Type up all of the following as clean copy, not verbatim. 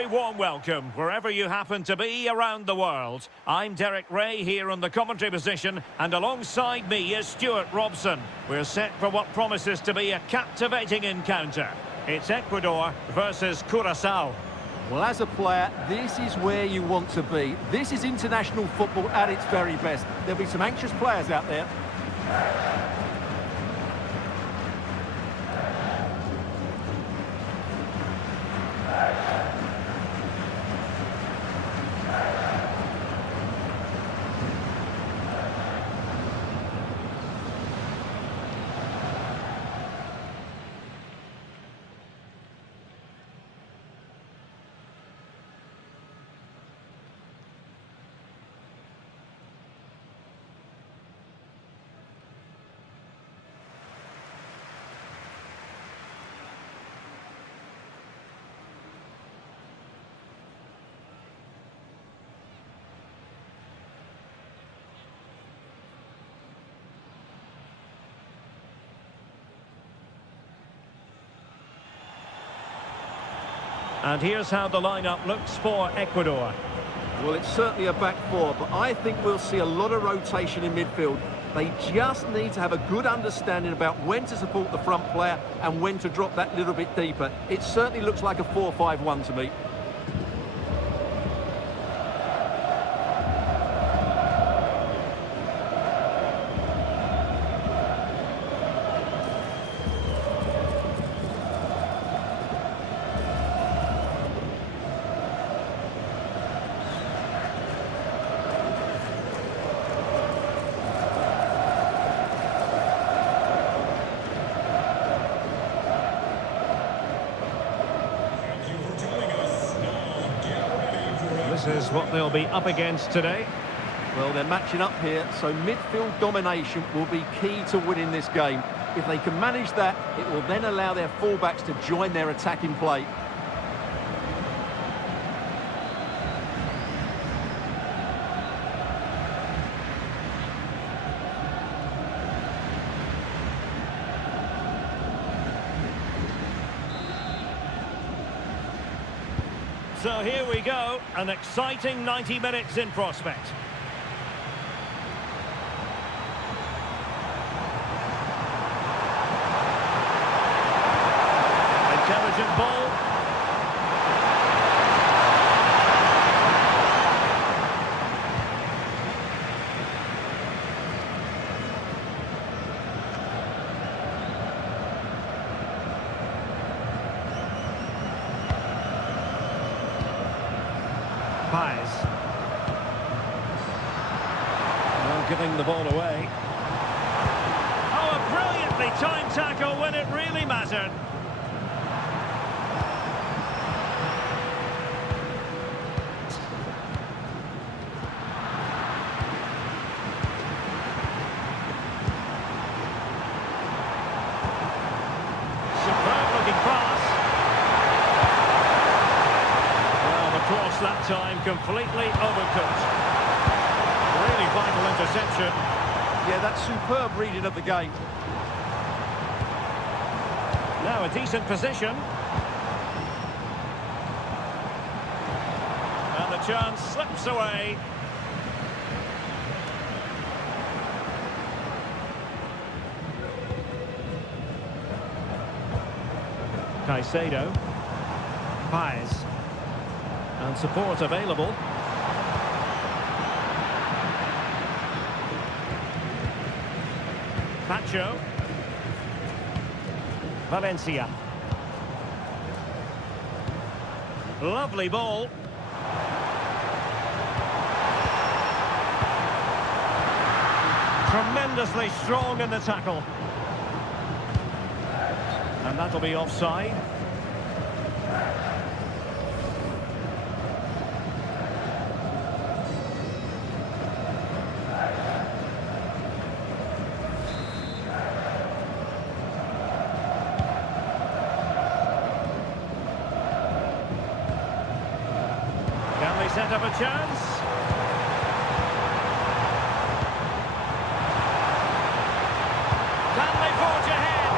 very warm welcome wherever you happen to be around the world. I'm Derek Ray here on the commentary position, and alongside me is Stuart Robson. We're set for what promises to be a captivating encounter. It's Ecuador versus Curaçao. Well, as a player, this is where you want to be. This is international football at its very best. There'll be some anxious players out there. And here's how the lineup looks for Ecuador. Well, it's certainly a back four, but I think we'll see a lot of rotation in midfield. They just need to have a good understanding about when to support the front player and when to drop that little bit deeper. It certainly looks like a 4-5-1 to me. This is what they'll be up against today. Well, they're matching up here, so midfield domination will be key to winning this game. If they can manage that, it will then allow their fullbacks to join their attacking play. So here we go, an exciting 90 minutes in prospect. Intelligent ball. Well, giving the ball away. Oh, a brilliantly timed tackle when it really mattered. Superb looking pass. Cross that time completely overcooked. Really vital interception. Yeah, that's superb reading of the game. Now a decent position. And the chance slips away. Caicedo. Paes. And support available. Pacho. Valencia. Lovely ball. Tremendously strong in the tackle. And that'll be offside. Set up a chance. Can they forge ahead?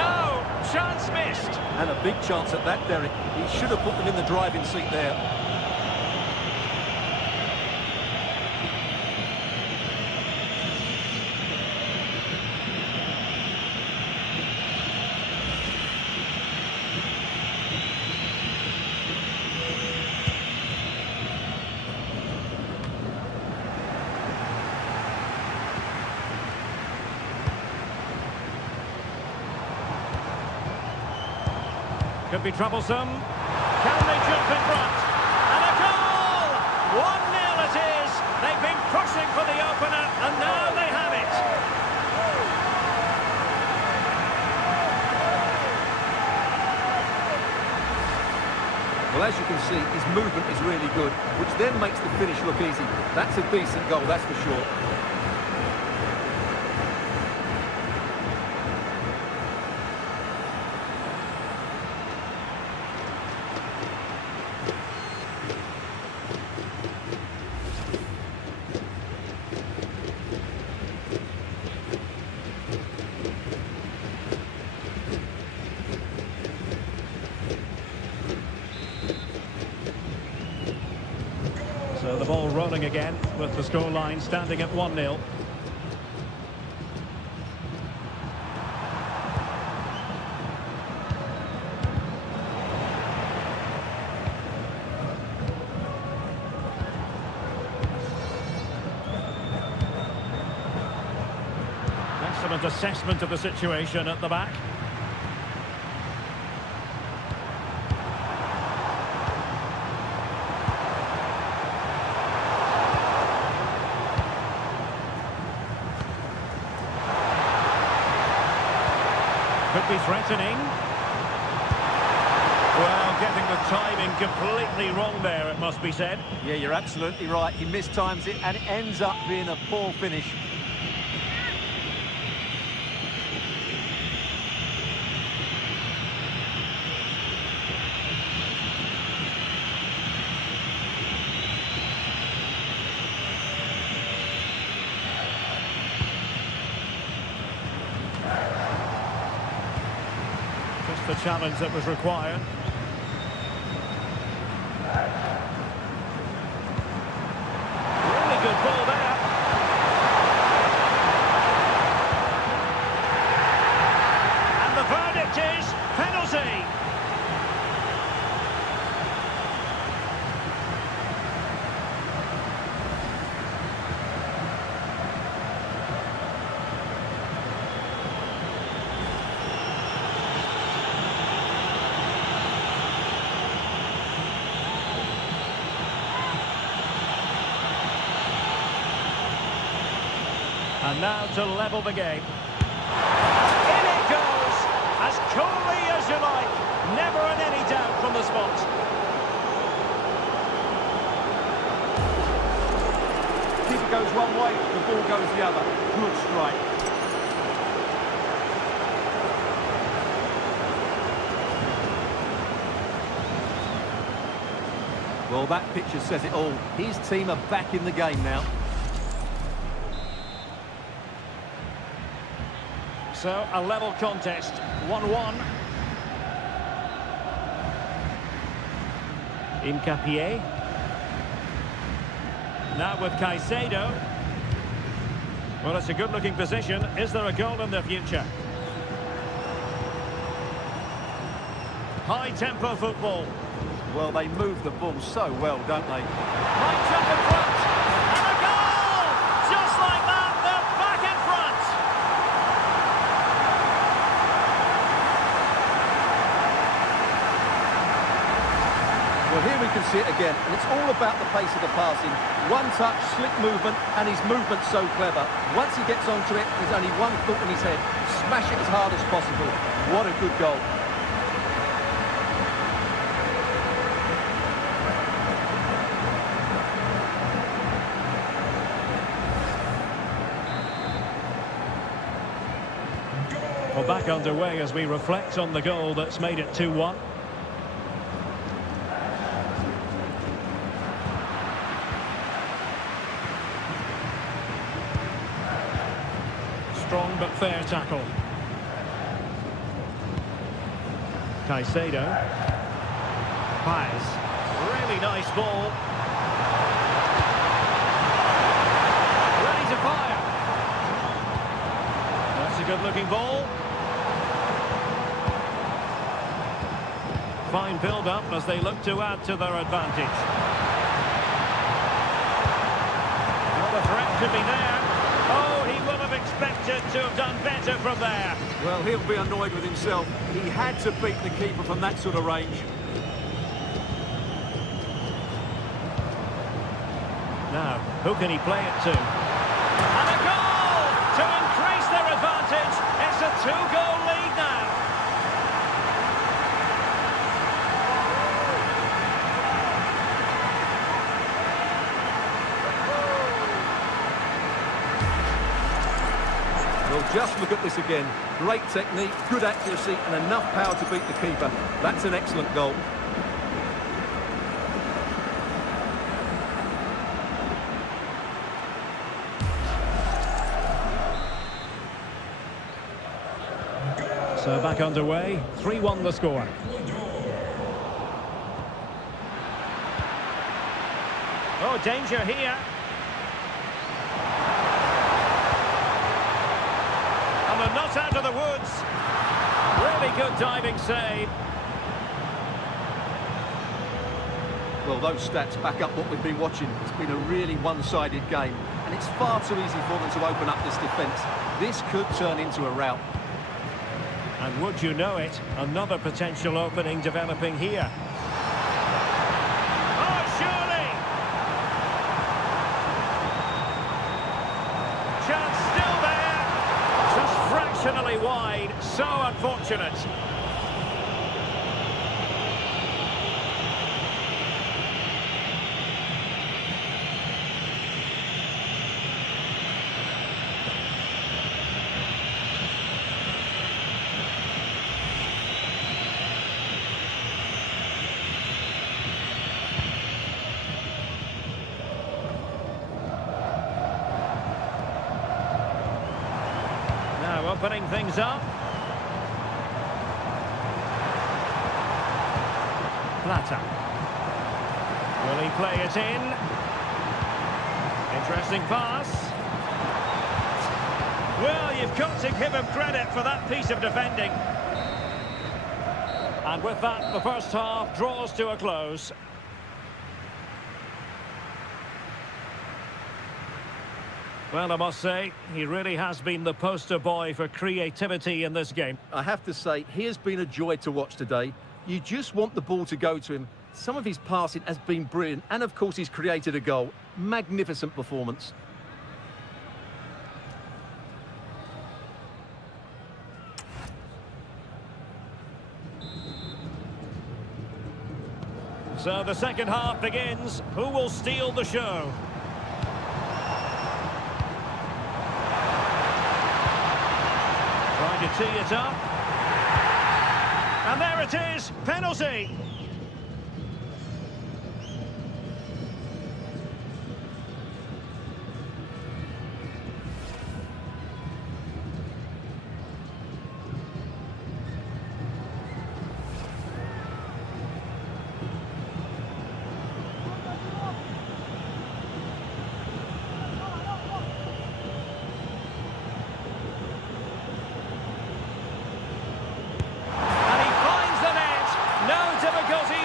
No, chance missed. And a big chance at that, Derek. He should have put them in the driving seat there. Could be troublesome. Can they jump in front? And a goal! 1-0 it is. They've been pushing for the opener, and now they have it. Well, as you can see, his movement is really good, which then makes the finish look easy. That's a decent goal, that's for sure. So the ball rolling again with the scoreline standing at 1-0. Excellent assessment of the situation at the back. Could be threatening. Well, getting the timing completely wrong there, it must be said. Yeah, you're absolutely right. He mistimes it and it ends up being a poor finish. The challenge that was required. Really good ball there. And the verdict is penalty. And now to level the game. In it goes! As coolly as you like. Never in any doubt from the spot. Keeper goes one way, the ball goes the other. Good strike. Well, that picture says it all. His team are back in the game now. So, a level contest, 1-1. Incapié. Now with Caicedo. Well, it's a good-looking position. Is there a goal in the future? High-tempo football. Well, they move the ball so well, don't they? Might jump in front. And a goal! Just like that, they're back in front. Well, here we can see it again, and it's all about the pace of the passing. One touch, slick movement, and his movement's so clever. Once he gets onto it, there's only one thought in his head. Smash it as hard as possible. What a good goal. Well, back underway as we reflect on the goal that's made it 2-1. Strong but fair tackle. Caicedo. Paez. Really nice ball. Ready to fire. That's a good-looking ball. Fine build-up as they look to add to their advantage. Well, the threat could be there. Oh, he will have expected to have done better from there. Well, he'll be annoyed with himself. He had to beat the keeper from that sort of range. Now, who can he play it to? And a goal to increase their advantage. It's a two-goal lead now. Well, just look at this again. Great technique, good accuracy, and enough power to beat the keeper. That's an excellent goal. So back underway, 3-1 the score. Oh, danger here. And they're not out of the woods. Really good diving save. Well, those stats back up what we've been watching. It's been a really one-sided game, and it's far too easy for them to open up this defence. This could turn into a rout. And would you know it, another potential opening developing here. Oh, surely! Chance still there. Just fractionally wide. So unfortunate. Opening things up. Plata. Will he play it in? Interesting pass. Well, you've got to give him credit for that piece of defending. And with that, the first half draws to a close. Well, I must say, he really has been the poster boy for creativity in this game. I have to say, he has been a joy to watch today. You just want the ball to go to him. Some of his passing has been brilliant, and of course he's created a goal. Magnificent performance. So the second half begins. Who will steal the show? Trying to tee it up. And there it is, penalty.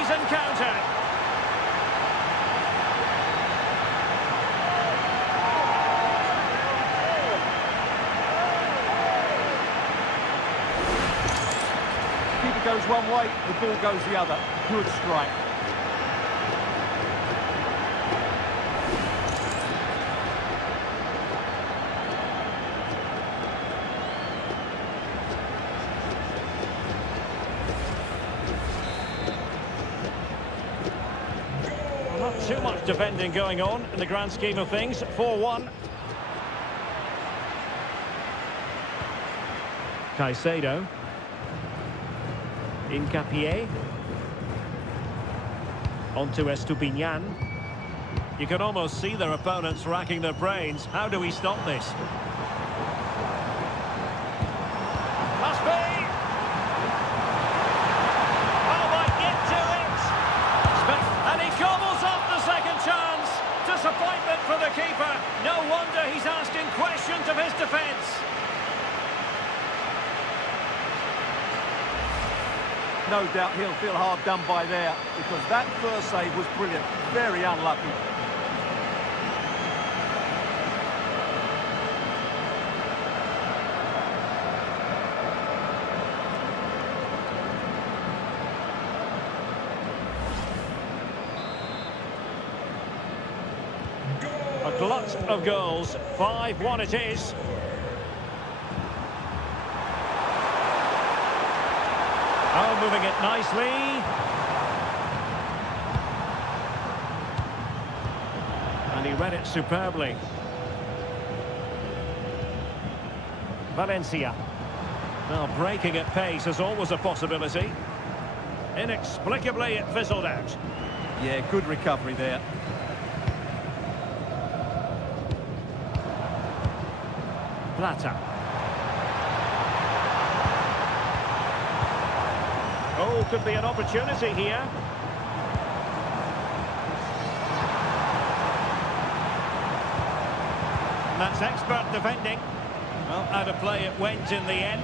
Encounter. Keeper goes one way, the ball goes the other. Good strike. Not too much defending going on in the grand scheme of things. 4-1. Caicedo. Hincapié. Onto Estupiñán. You can almost see their opponents racking their brains. How do we stop this? Must be! disappointment for the keeper. No wonder he's asking questions of his defence. No doubt he'll feel hard done by there, because that first save was brilliant. Very unlucky. A glut of goals. 5-1 it is. Oh, moving it nicely. And he read it superbly. Valencia. Well, breaking at pace is always a possibility. Inexplicably, it fizzled out. Yeah, good recovery there. Plata. Oh, could be an opportunity here. That's expert defending. Well, out of play it went in the end.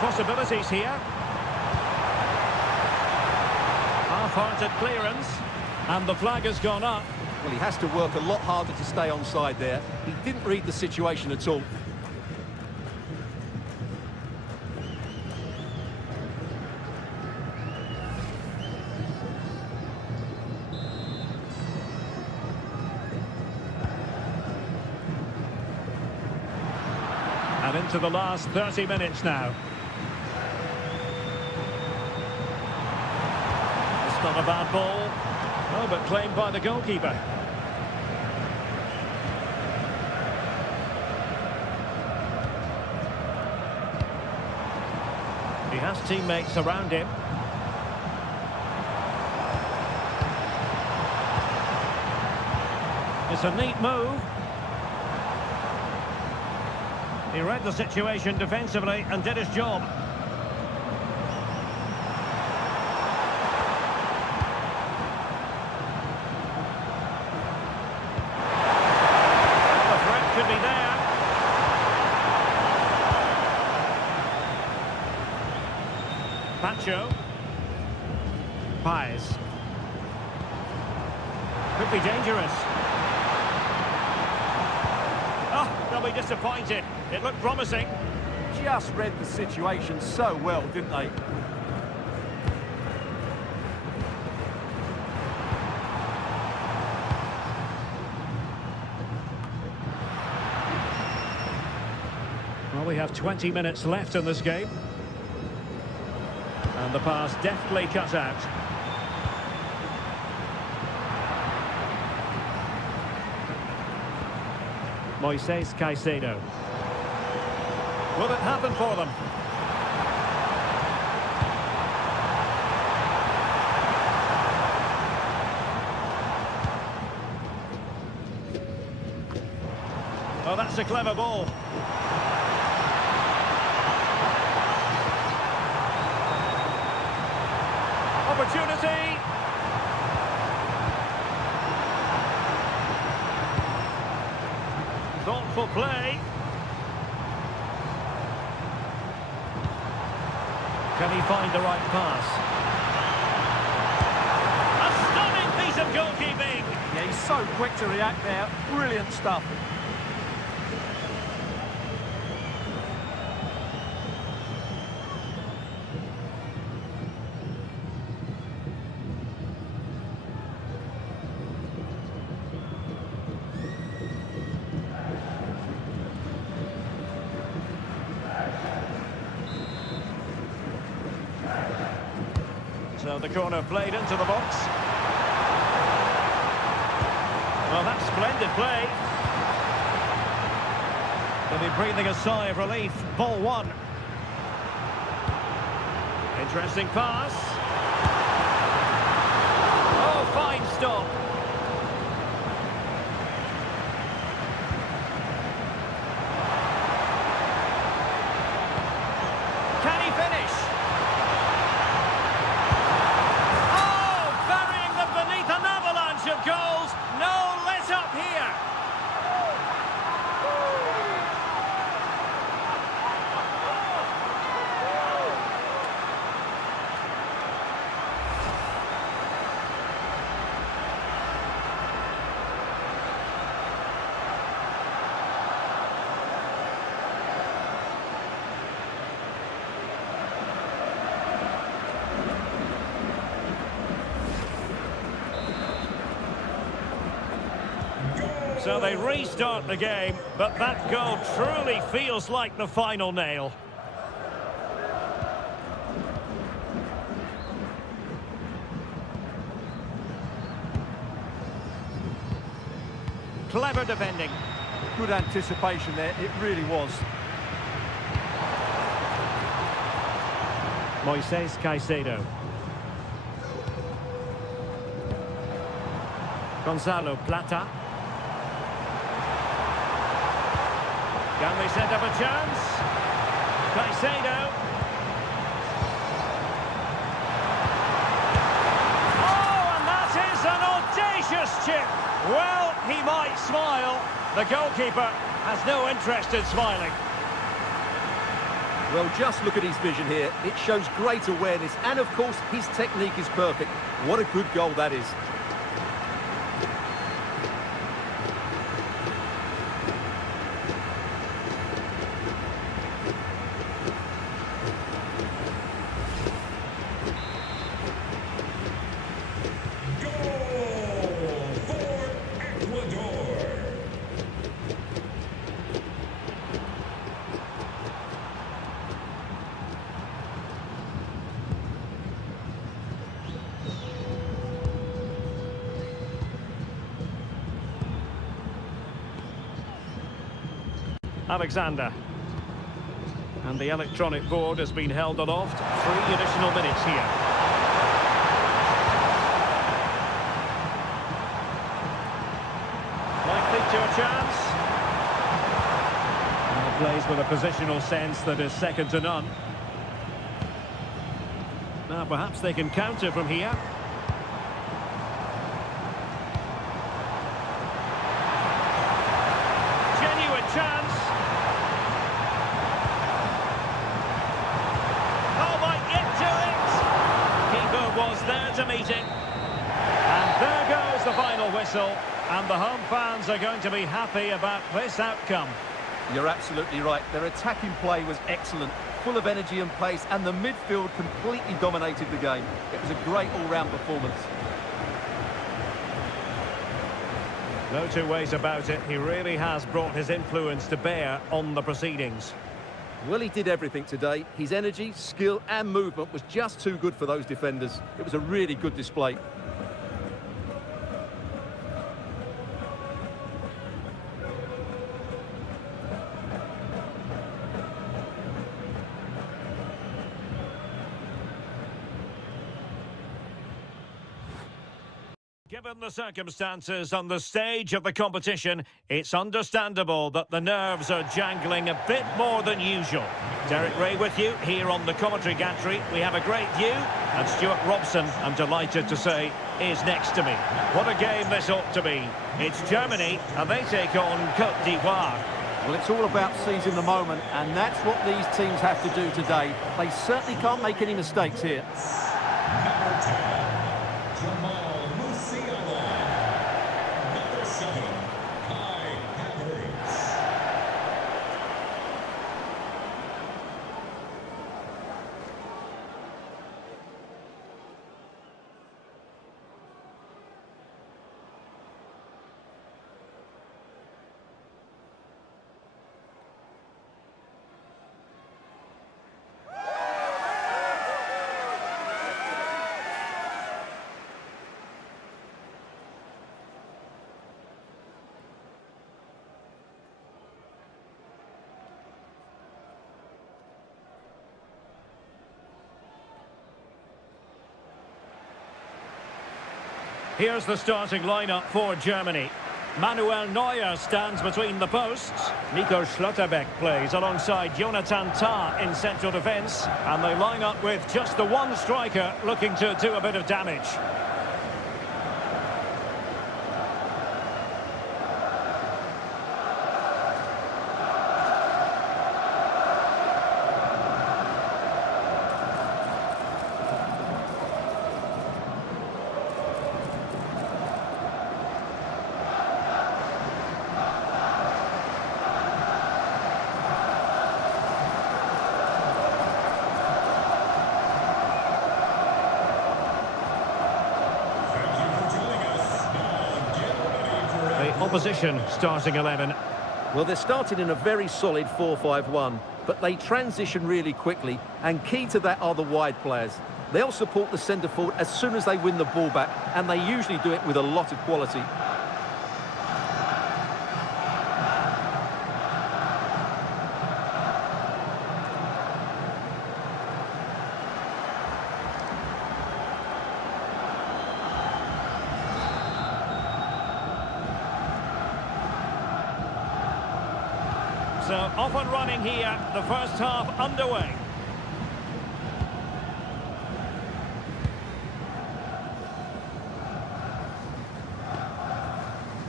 Possibilities here. Half-hearted clearance. And the flag has gone up. Well, he has to work a lot harder to stay onside there. He didn't read the situation at all. And into the last 30 minutes now. Not a bad ball. Oh, but claimed by the goalkeeper. He has teammates around him. It's a neat move. He read the situation defensively and did his job. Could be there. Pacho. Paez. Could be dangerous. Oh, they'll be disappointed. It looked promising. Just read the situation so well, didn't they? Well, we have 20 minutes left in this game. And the pass deftly cut out. Moises Caicedo. Will it happen for them? Oh, that's a clever ball. Opportunity. Thoughtful play. Can he find the right pass? A stunning piece of goalkeeping. Yeah, he's so quick to react there. Brilliant stuff. So the corner played into the box. Well, that's splendid play. They'll be breathing a sigh of relief. Ball one. Interesting pass. Oh, fine stop. Can he finish? Oh, burying them beneath an avalanche of goals. No let up here. So they restart the game, but that goal truly feels like the final nail. Clever defending. Good anticipation there, it really was. Moises Caicedo. Gonzalo Plata. Can they set up a chance? Caicedo. Oh, and that is an audacious chip. Well, he might smile. The goalkeeper has no interest in smiling. Well, just look at his vision here. It shows great awareness, and of course, his technique is perfect. What a good goal that is. Alexander. And the electronic board has been held aloft. 3 additional minutes here. Likely to a chance. And plays with a positional sense that is second to none. Now perhaps they can counter from here. Genuine chance. Was there to meet it. And there goes the final whistle, and the home fans are going to be happy about this outcome. You're absolutely right. Their attacking play was excellent, full of energy and pace, and the midfield completely dominated the game. It was a great all-round performance. No two ways about it. He really has brought his influence to bear on the proceedings. Well, he did everything today. His energy, skill and movement was just too good for those defenders. It was a really good display. Given the circumstances on the stage of the competition, it's understandable that the nerves are jangling a bit more than usual. Derek Ray with you here on the commentary gantry. We have a great view, and Stuart Robson, I'm delighted to say, is next to me. What a game this ought to be. It's Germany, and they take on Côte d'Ivoire. Well, it's all about seizing the moment, and that's what these teams have to do today. They certainly can't make any mistakes here. Here's the starting lineup for Germany. Manuel Neuer stands between the posts. Nico Schlotterbeck plays alongside Jonathan Tah in central defence. And they line up with just the one striker looking to do a bit of damage. Opposition starting 11. Well, they're starting in a very solid 4-5-1, but they transition really quickly, and key to that are the wide players. They'll support the centre forward as soon as they win the ball back, and they usually do it with a lot of quality. So off and running here, the first half underway.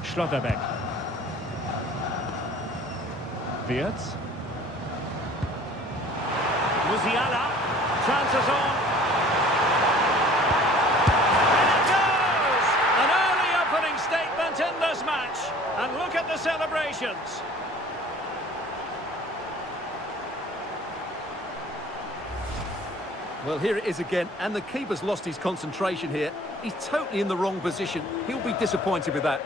Schlotterbeck. Wirtz. Musiala. Chances on. And it goes! An early opening statement in this match. And look at the celebrations. Well, here it is again, and the keeper's lost his concentration here. He's totally in the wrong position. He'll be disappointed with that.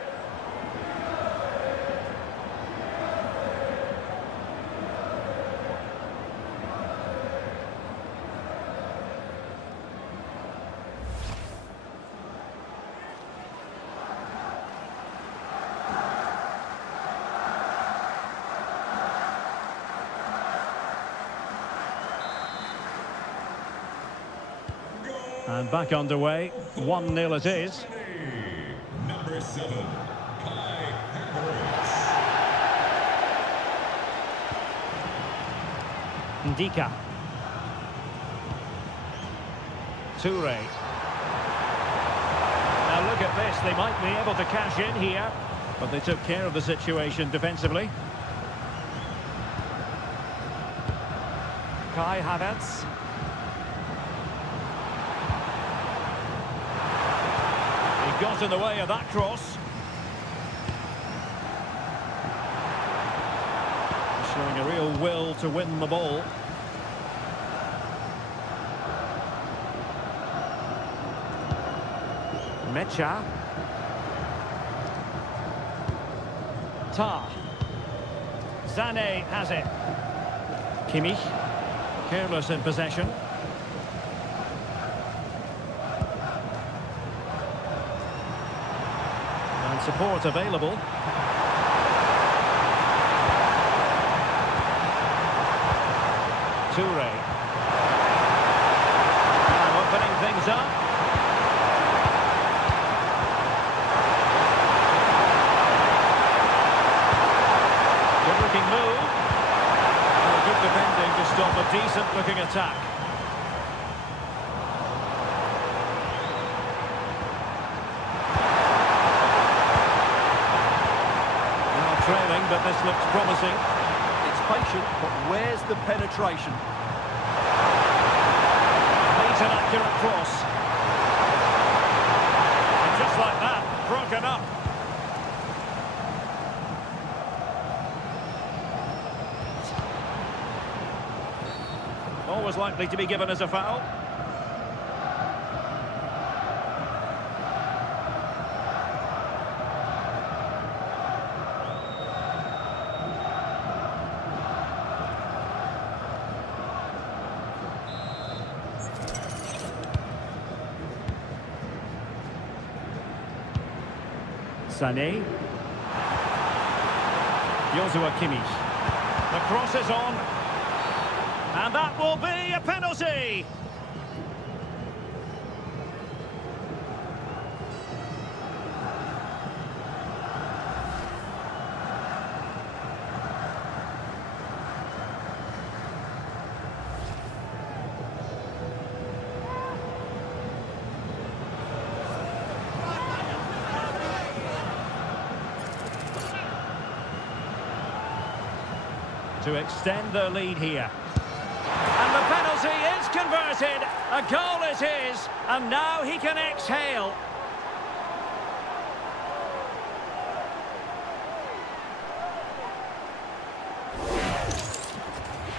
And back underway, 1-0 it is. Number 7, Kai Havertz. Ndika. Toure. Now look at this, they might be able to cash in here, but they took care of the situation defensively. Kai Havertz. Got in the way of that cross. Showing a real will to win the ball. Mecha. Tah. Sané has it. Kimmich. Careless in possession. Support available. Toure. Now opening things up. Good looking move. And good defending to stop a decent looking attack. Trailing, but this looks promising. It's patient, but where's the penetration? Needs an accurate cross. And just like that, broken up. Always likely to be given as a foul. Sané. Joshua Kimmich. The cross is on. And that will be a penalty. to extend their lead here. And the penalty is converted. A goal it is, and now he can exhale.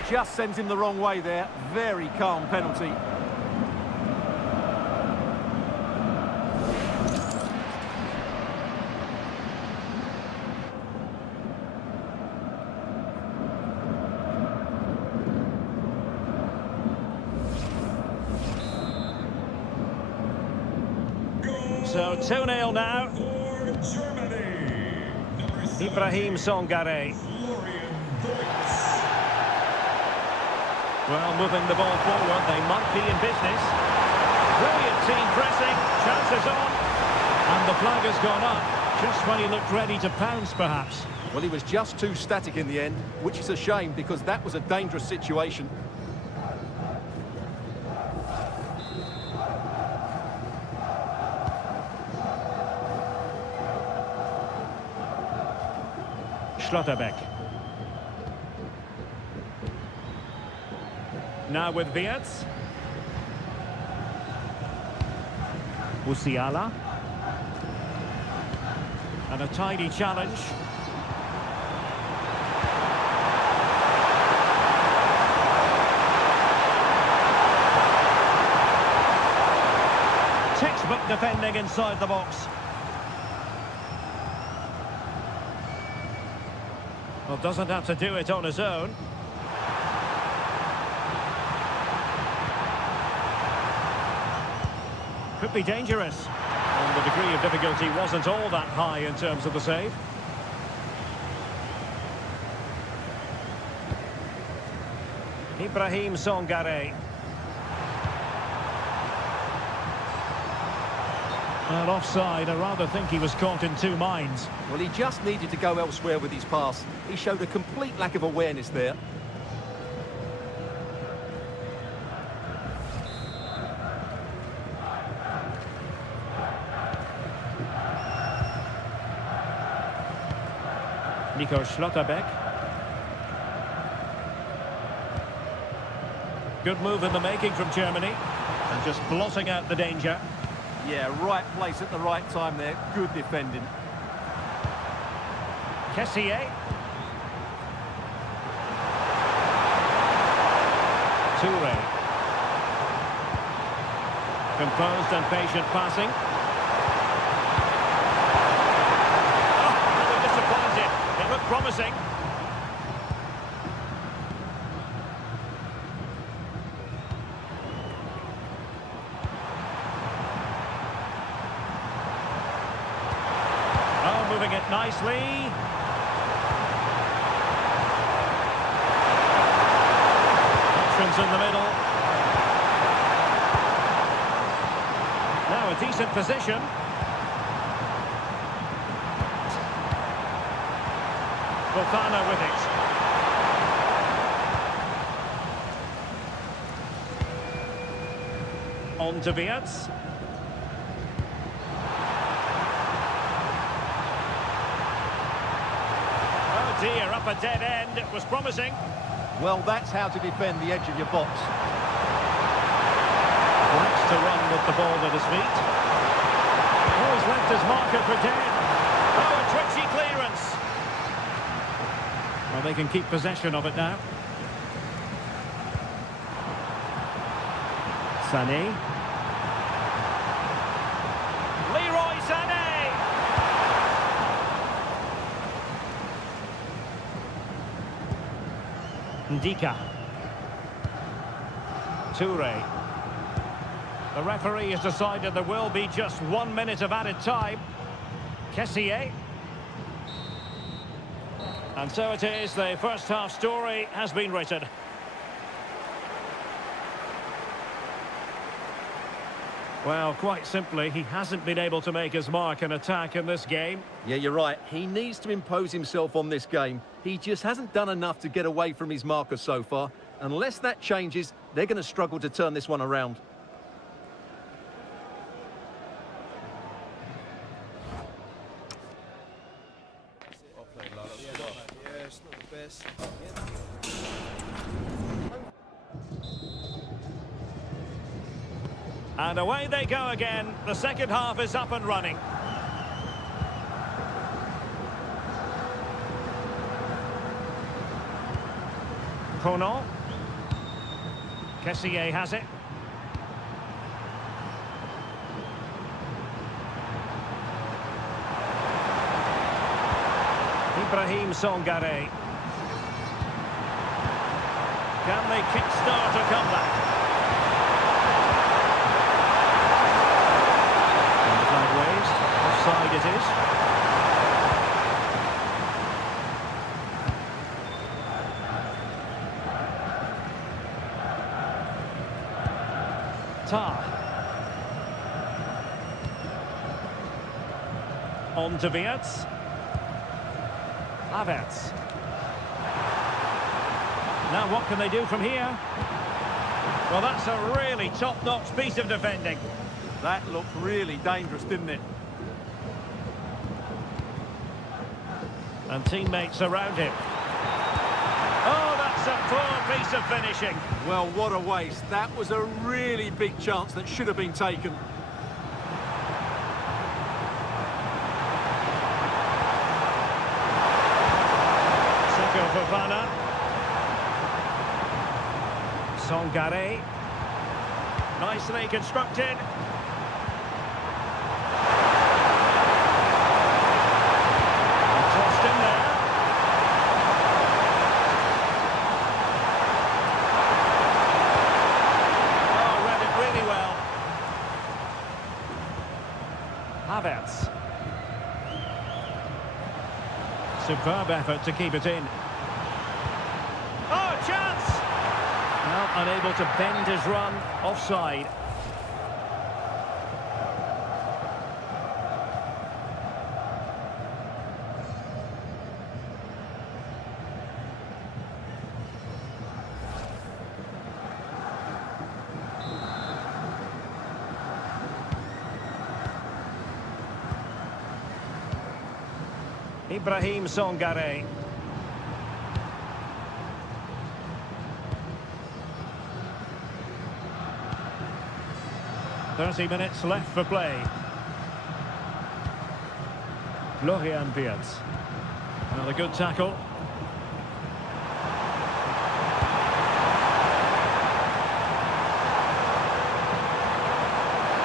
Just sends him the wrong way there. Very calm penalty. So 2-0 now. For Germany, number 7, Ibrahim Songare. Well, moving the ball forward, they might be in business. Brilliant team pressing, chances on. And the flag has gone up, just when he looked ready to pounce, perhaps. Well, he was just too static in the end, which is a shame because that was a dangerous situation. Schlotterbeck. Now with Wirtz. Musiala. And a tidy challenge. Textbook defending inside the box. Well, doesn't have to do it on his own. Could be dangerous. And the degree of difficulty wasn't all that high in terms of the save. Ibrahim Songare. Well, offside. I rather think he was caught in two minds. Well, he just needed to go elsewhere with his pass. He showed a complete lack of awareness there. Nico Schlotterbeck. Good move in the making from Germany. And just blotting out the danger. Yeah, right place at the right time there. Good defending. Kessié. Toure. Composed and patient passing. Oh, they were disappointed. It looked promising. Oh, moving it nicely. In the middle. Now a decent position. Fofana with it. On to Wirtz. Oh dear, up a dead end. It was promising. Well, that's how to defend the edge of your box. Likes to run with the ball at his feet. Oh, he's left his marker for dead. Oh, a twitchy clearance. Well, they can keep possession of it now. Sané. Leroy Sané. Ndika. Toure. The referee has decided there will be just 1 minute of added time. Kessié. And so it is, the first half story has been written. Well, quite simply, he hasn't been able to make his mark and attack in this game. Yeah, you're right. He needs to impose himself on this game. He just hasn't done enough to get away from his marker so far. Unless that changes, they're going to struggle to turn this one around. Yeah, it's not the best. And away they go again. The second half is up and running. Kono. Kessié has it. Ibrahim Songare. Can they kickstart a comeback? And the flag raised. Offside it is. Tar. On to Wirtz. Havertz. Now what can they do from here? Well, that's a really top-notch piece of defending. That looked really dangerous, didn't it? And teammates around him. Oh, that's a poor piece of finishing. Well, what a waste. That was a really big chance that should have been taken. Fofana. Songare. Nicely constructed. Tossed in there. Oh, read it really well. Havertz. Superb effort to keep it in. Oh, chance! Well, unable to bend his run, offside. Ibrahim Songare. 30 minutes left for play. Florian Wirtz. Another good tackle.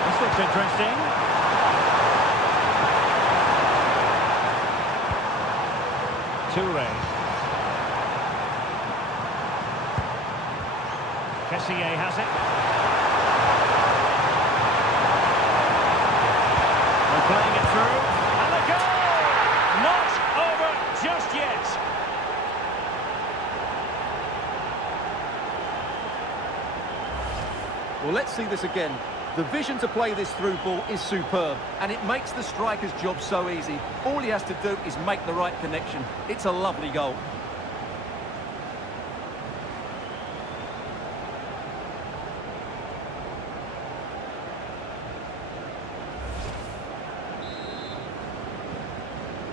This looks interesting. Toure. Kessié has it. Playing it through, and the goal! Not over just yet. Well, let's see this again. The vision to play this through ball is superb, and it makes the striker's job so easy. All he has to do is make the right connection. It's a lovely goal.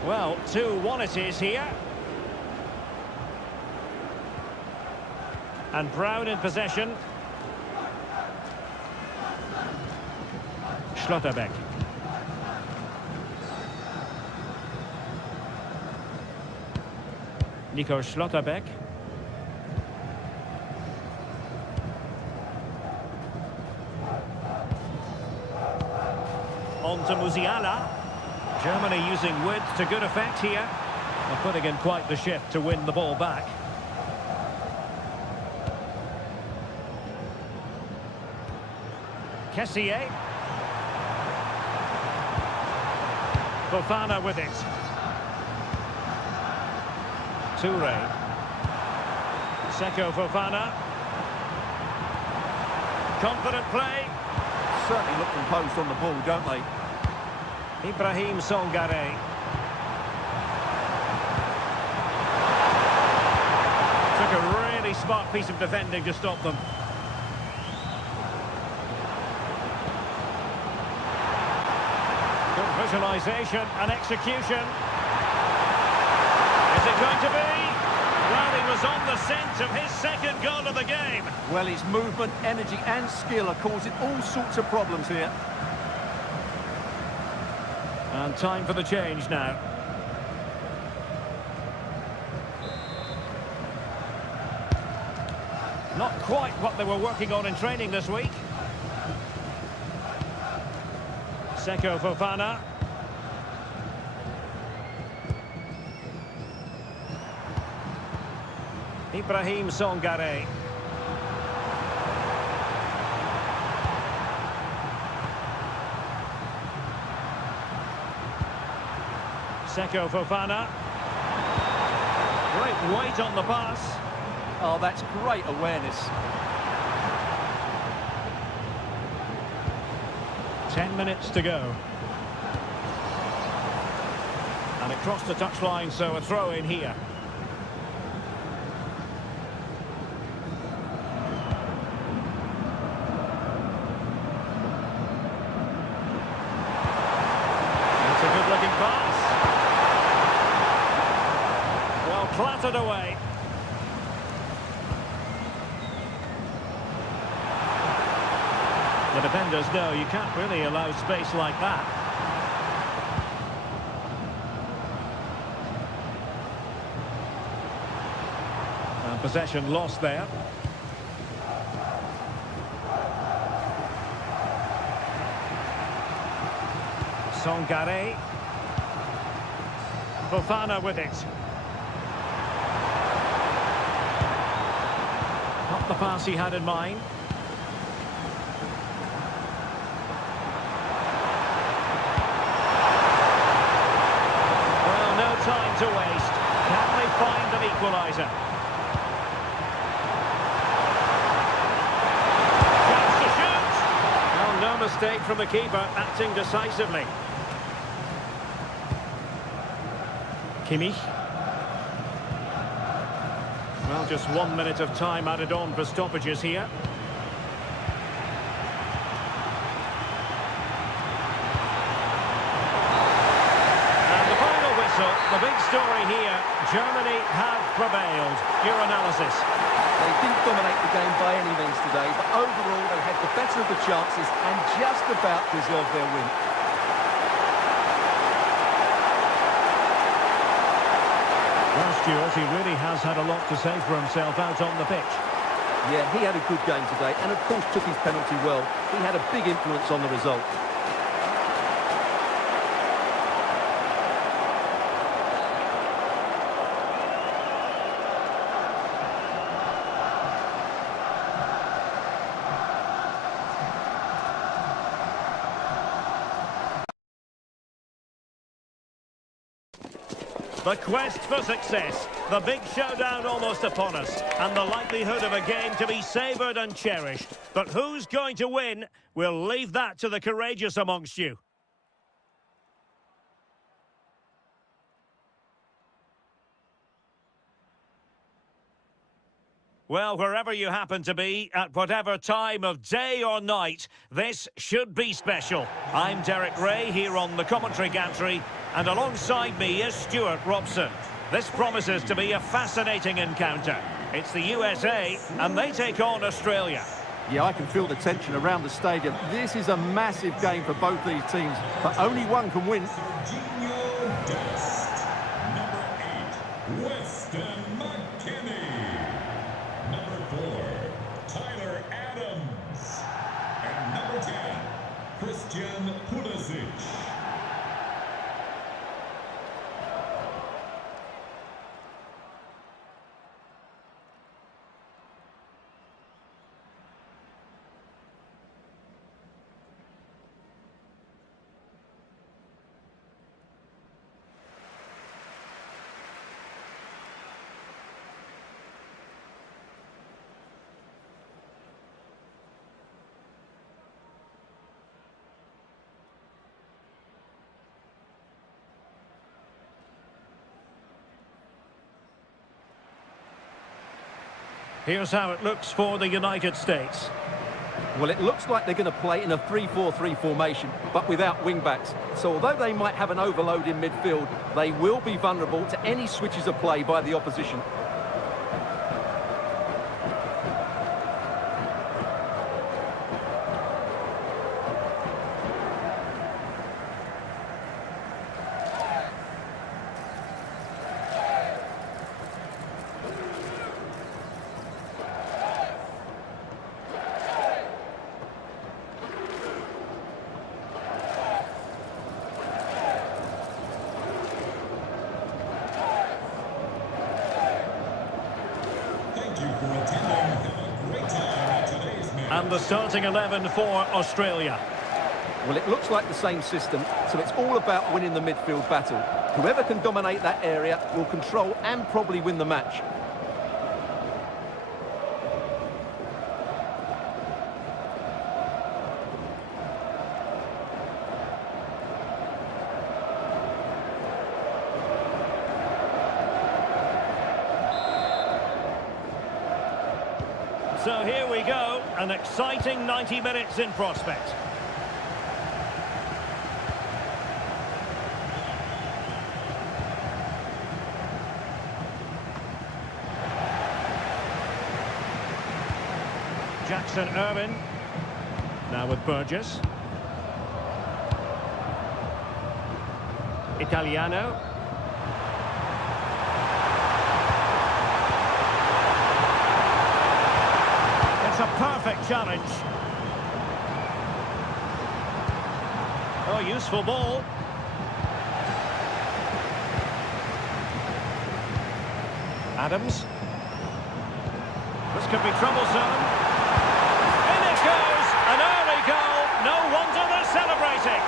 Well, 2-1 it is here. And Brown in possession. Schlotterbeck. Nico Schlotterbeck. On to Musiala. Germany using width to good effect here. They're putting in quite the shift to win the ball back. Kessié. Fofana with it. Toure. Seko Fofana. Confident play. Certainly look composed on the ball, don't they? Ibrahim Songare. Took a really smart piece of defending to stop them. Good visualisation and execution. Is it going to be? Well, he was on the scent of his second goal of the game. Well, his movement, energy and skill are causing all sorts of problems here. And time for the change now. Not quite what they were working on in training this week. Seko Fofana. Ibrahim Songare. Seko Fofana. Great weight on the pass. Oh, that's great awareness. 10 minutes to go. And across the touchline, so a throw in here. It's a good-looking pass. Well, clattered away. The defenders know you can't really allow space like that. And possession lost there. Songare. Fofana with it. Not the pass he had in mind. Time to waste. Can they find an equaliser? Chance to shoot! Well, no mistake from the keeper, acting decisively. Kimmich. Well, just 1 minute of time added on for stoppages here. The big story here, Germany have prevailed. Your analysis? They didn't dominate the game by any means today, but overall they had the better of the chances and just about deserved their win. Well, Stuart, he really has had a lot to say for himself out on the pitch. Yeah, he had a good game today and of course took his penalty well. He had a big influence on the result. The quest for success, the big showdown almost upon us, and the likelihood of a game to be savoured and cherished. But who's going to win? We'll leave that to the courageous amongst you. Well, wherever you happen to be, at whatever time of day or night, this should be special. I'm Derek Ray here on the commentary gantry, and alongside me is Stuart Robson. This promises to be a fascinating encounter. It's the USA, and they take on Australia. Yeah, I can feel the tension around the stadium. This is a massive game for both these teams, but only one can win. Here's how it looks for the United States. Well, it looks like they're going to play in a 3-4-3 formation, but without wing-backs. So although they might have an overload in midfield, they will be vulnerable to any switches of play by the opposition. And the starting 11 for Australia. Well, it looks like the same system, so it's all about winning the midfield battle. Whoever can dominate that area will control and probably win the match. So here we go, an exciting 90 minutes in prospect. Jackson Irwin, now with Burgess. Italiano. It's a perfect challenge. Oh, useful ball. Adams. This could be troublesome. In it goes! An early goal. No wonder they're celebrating.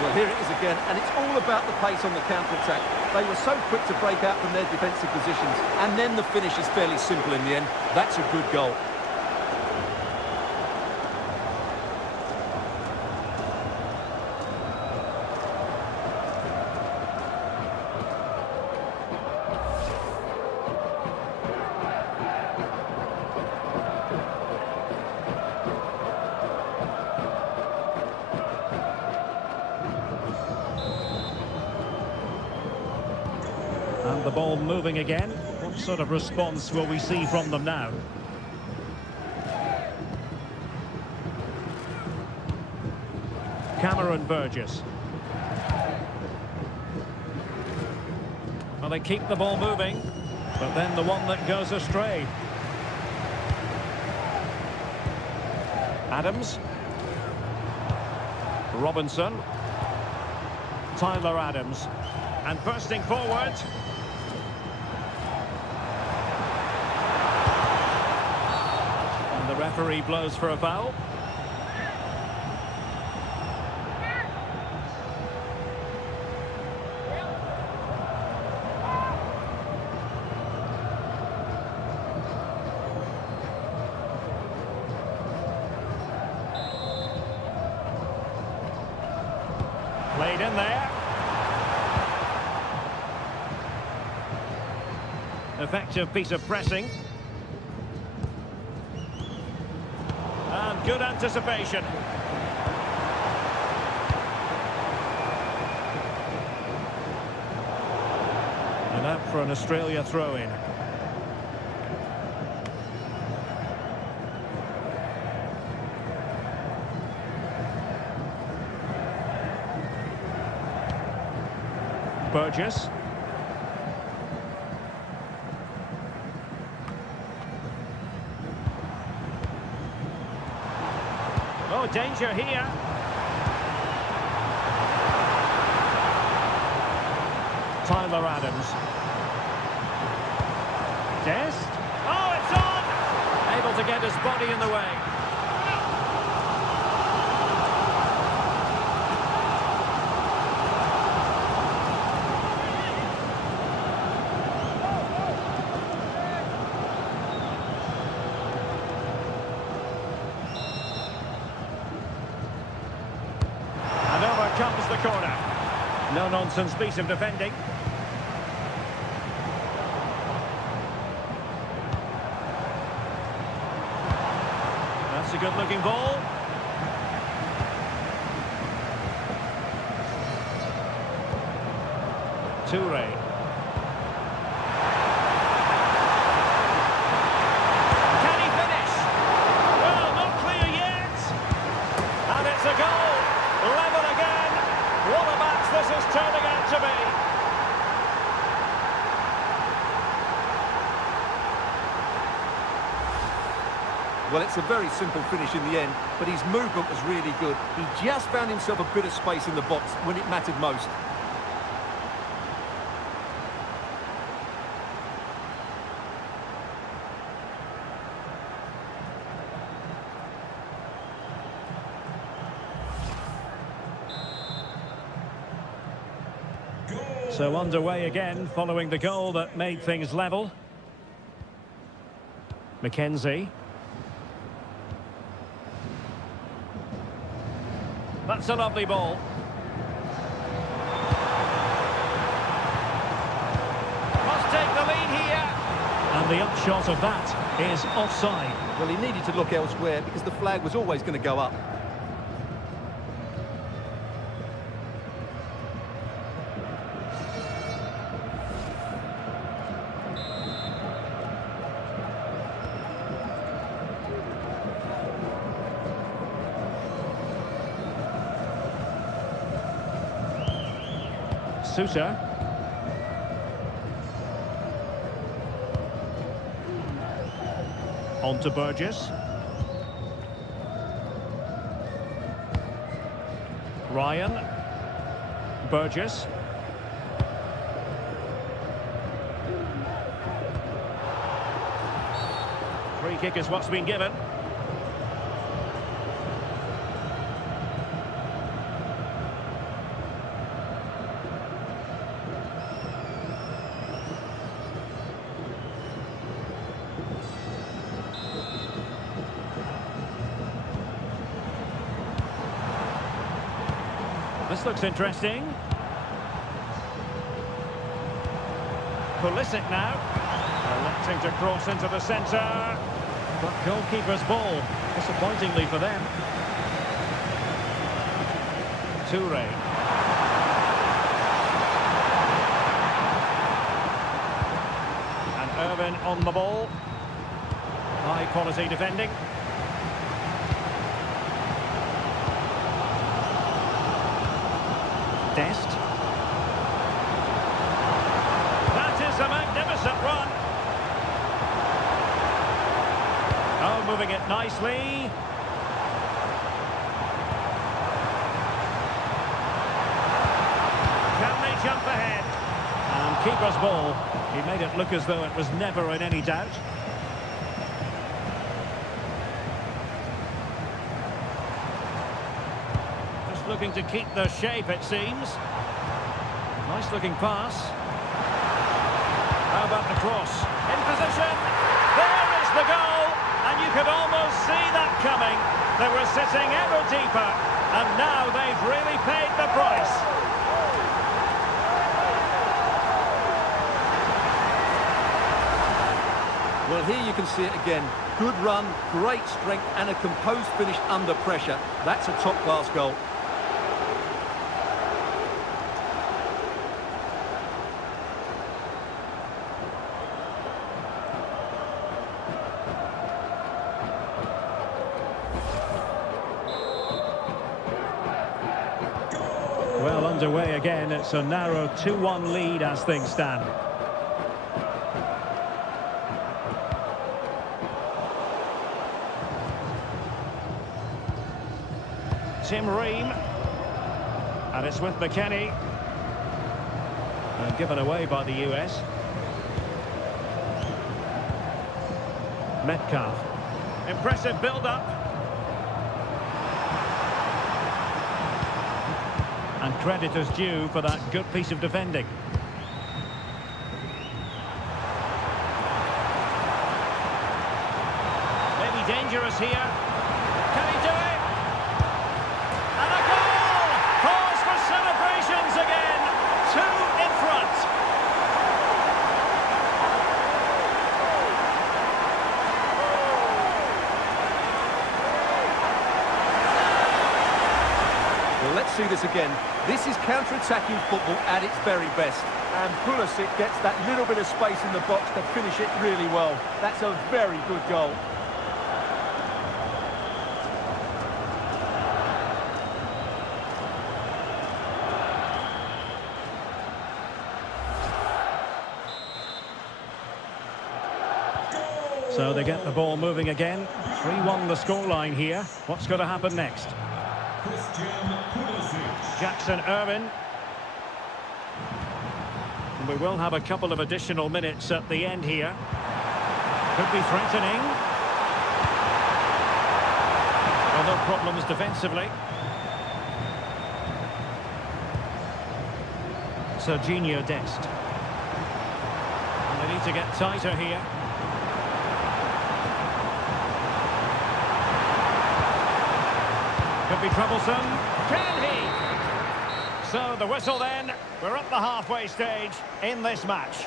Well, here it is again, and it's all about the pace on the counter-attack. They were so quick to break out from their defensive positions, and then the finish is fairly simple in the end. That's a good goal. And the ball moving again. What sort of response will we see from them now? Cameron Burgess. Well, they keep the ball moving, but then the one that goes astray. Adams. Robinson. Tyler Adams. And bursting forward. And the referee blows for a foul. Played in there. Effective piece of pressing. And good anticipation. And out for an Australia throw-in. Burgess. Oh, danger here. Tyler Adams. Dest. Oh, it's on! Able to get his body in the way. Comes the corner. No-nonsense piece of defending. That's a good-looking ball. Toure. Can he finish? Well, not clear yet. And it's a goal. Level again. What a match this is turning out to be. Well, it's a very simple finish in the end, but his movement was really good. He just found himself a bit of space in the box when it mattered most. So underway again, following the goal that made things level. McKenzie. That's a lovely ball. Must take the lead here. And the upshot of that is offside. Well, he needed to look elsewhere because the flag was always going to go up. Sousa. On to Burgess. Ryan. Burgess. Free kick is what's been given. This looks interesting. Pulisic now. Electing to cross into the centre. But goalkeeper's ball, disappointingly for them. Toure. And Irvin on the ball. High quality defending. Dest. That is a magnificent run. Oh, moving it nicely. Can they jump ahead? And keeper's ball. He made it look as though it was never in any doubt. Looking to keep the shape, it seems. Nice looking pass. How about the cross? In position. There is the goal. And you could almost see that coming. They were sitting ever deeper. And now they've really paid the price. Well, here you can see it again. Good run, great strength, and a composed finish under pressure. That's a top-class goal. Well, underway again. It's a narrow 2-1 lead as things stand. Tim Ream. And it's with McKennie. And given away by the US. Metcalf. Impressive build-up. And credit is due for that good piece of defending. Maybe dangerous here. Can he do it? And a goal! Pause for celebrations again. 2 in front. Well, let's see this again. This is counter-attacking football at its very best. And Pulisic gets that little bit of space in the box to finish it really well. That's a very good goal. So they get the ball moving again. 3-1 the scoreline here. What's going to happen next? Jackson Irvine. And we will have a couple of additional minutes at the end here. Could be threatening. Well, no problems defensively. Serginho Dest. And they need to get tighter here. Could be troublesome. Can he? So the whistle then. We're at the halfway stage in this match.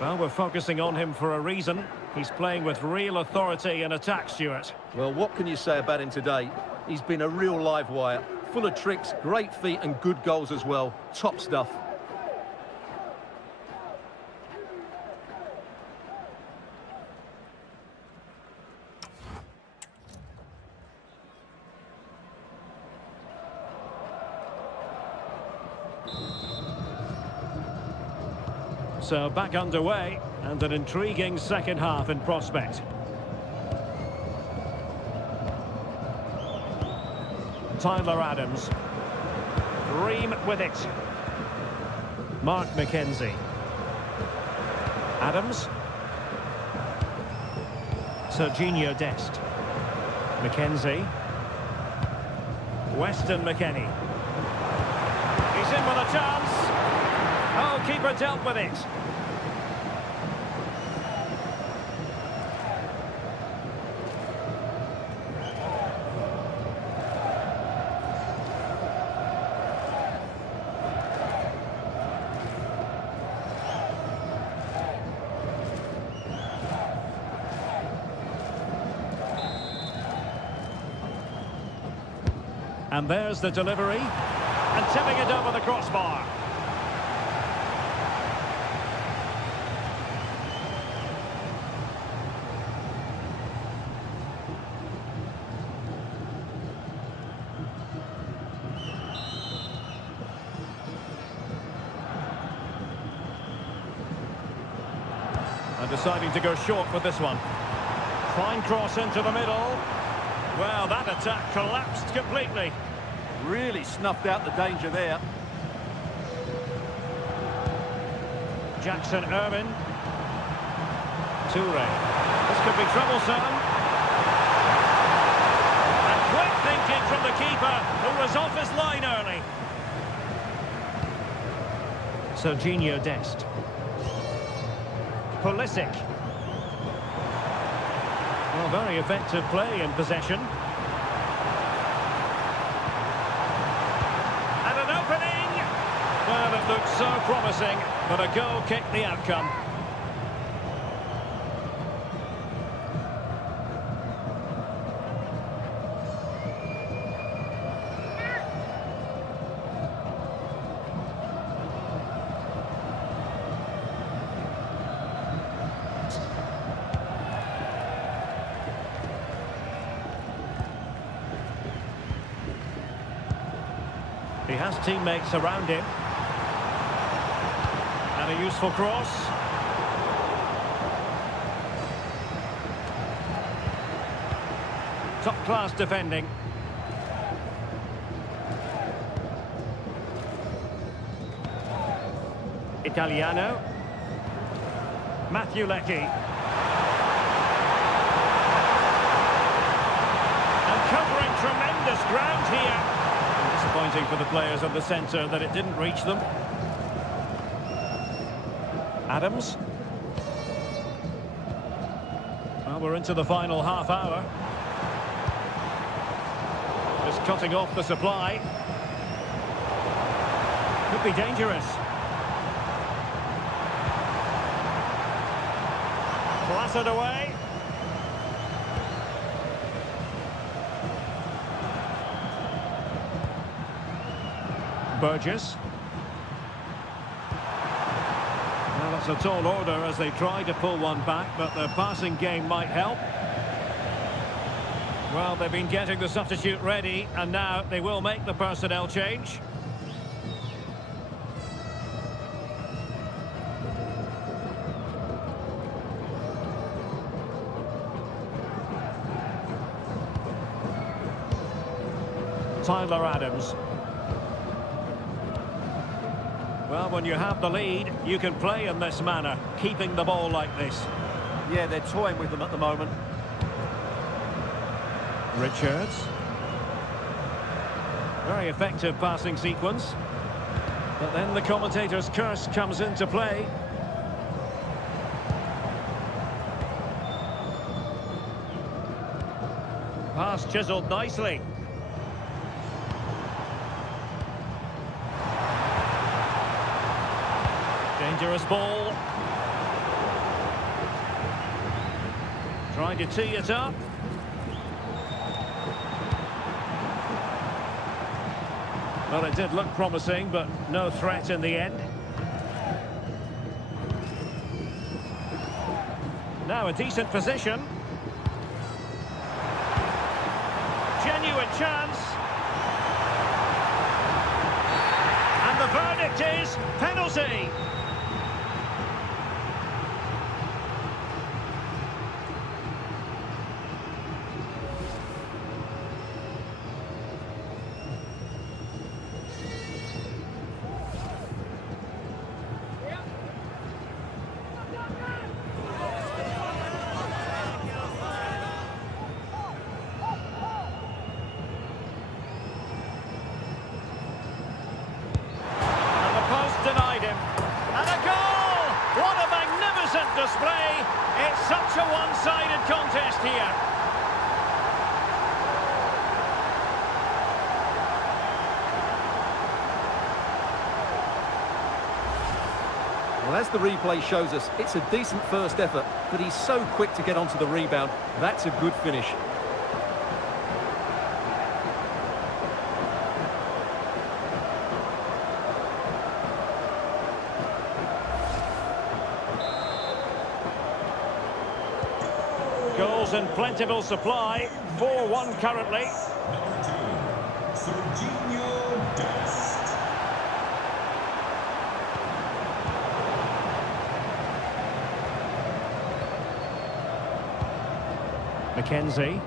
Well, we're focusing on him for a reason. He's playing with real authority in attack, Stuart. Well, what can you say about him today? He's been a real live wire. Full of tricks, great feet and good goals as well. Top stuff. So back underway, and an intriguing second half in prospect. Tyler Adams. Ream with it. Mark McKenzie. Adams. Serginho Dest. McKenzie. Weston McKennie. He's in with a chance. Oh, keeper dealt with it. And there's the delivery. And tipping it over the crossbar. And deciding to go short with this one. Fine cross into the middle. Well, that attack collapsed completely. Really snuffed out the danger there. Jackson Irvine. Toure. This could be troublesome. And quick thinking from the keeper, who was off his line early. Serginho Dest. Pulisic. Well, very effective play in possession. And an opening! Well, it looked so promising, but a goal kicked the outcome. He has teammates around him. And a useful cross. Top-class defending. Italiano. Matthew Leckie. And covering tremendous ground here. Disappointing for the players of the centre that it didn't reach them. Adams. Well, we're into the final half hour. Just cutting off the supply. Could be dangerous. Blasted away. Burgess. Well, that's a tall order as they try to pull one back, but their passing game might help. Well, they've been getting the substitute ready, and now they will make the personnel change. Tyler Adams. Well, when you have the lead, you can play in this manner, keeping the ball like this. Yeah, they're toying with them at the moment. Richards. Very effective passing sequence. But then the commentator's curse comes into play. Pass chiselled nicely. Dangerous ball. Trying to tee it up. Well, it did look promising, but no threat in the end. Now a decent position. Genuine chance. And the verdict is penalty. Denied him. And a goal! What a magnificent display! It's such a one-sided contest here. Well, as the replay shows us, it's a decent first effort, but he's so quick to get onto the rebound. That's a good finish. Goals in plentiful supply. 4-1 currently. Number 2, Serginho Dest. Mackenzie.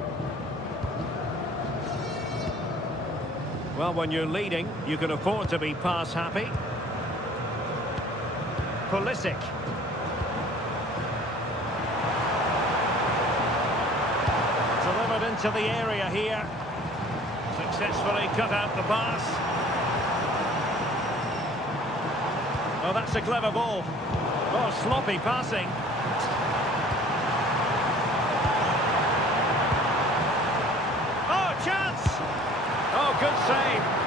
Well, when you're leading, you can afford to be pass happy. Pulisic. Delivered into the area here. Successfully cut out the pass. Oh, that's a clever ball. Oh, sloppy passing. Oh, chance! Oh, good save.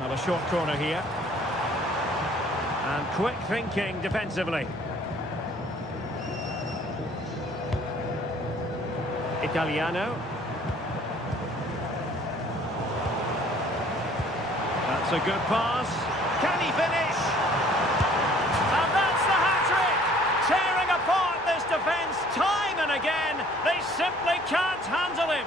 Now a short corner here. And quick thinking defensively. Italiano. That's a good pass. Can he finish? And that's the hat-trick! Tearing apart this defence time and again. They simply can't handle him.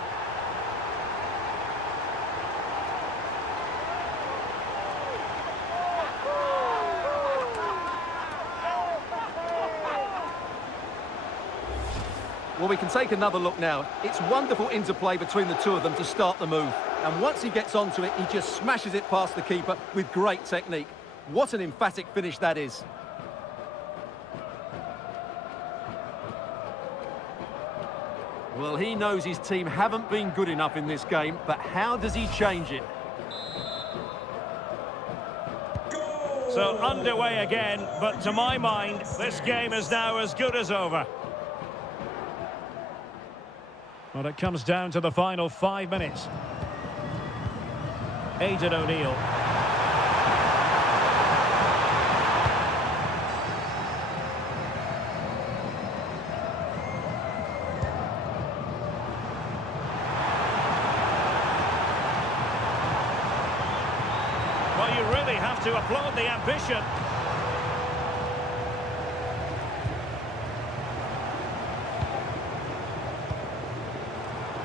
Well, we can take another look now. It's wonderful interplay between the two of them to start the move. And once he gets onto it, he just smashes it past the keeper with great technique. What an emphatic finish that is. Well, he knows his team haven't been good enough in this game, but how does he change it? So underway again, but to my mind, this game is now as good as over. Well, it comes down to the final 5 minutes. Aidan O'Neill. to applaud the ambition.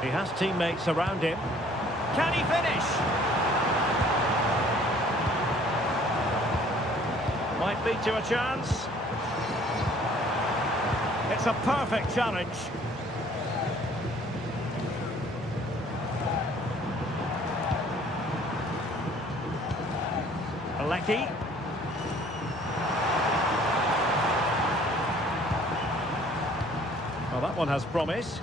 He has teammates around him. Can he finish? Might be to a chance. It's a perfect challenge. Alecki. Well, that one has promise.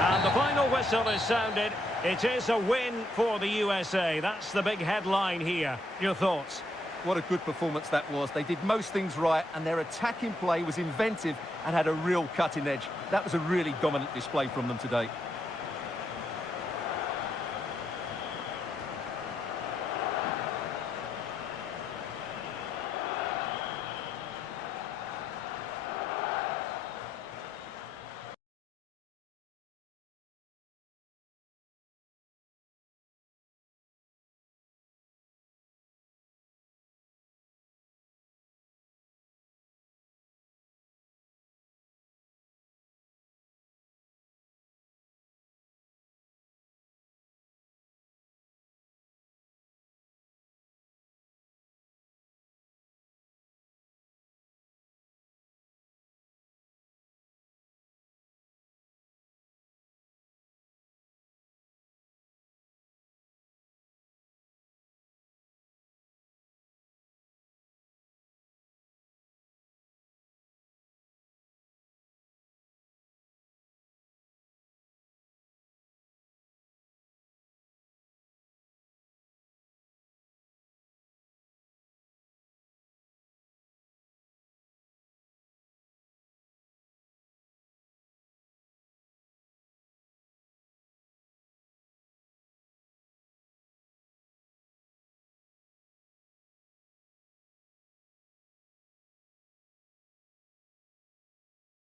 And the final whistle is sounded. It is a win for the USA. That's the big headline here. Your thoughts? What a good performance that was. They did most things right, and their attacking play was inventive and had a real cutting edge. That was a really dominant display from them today.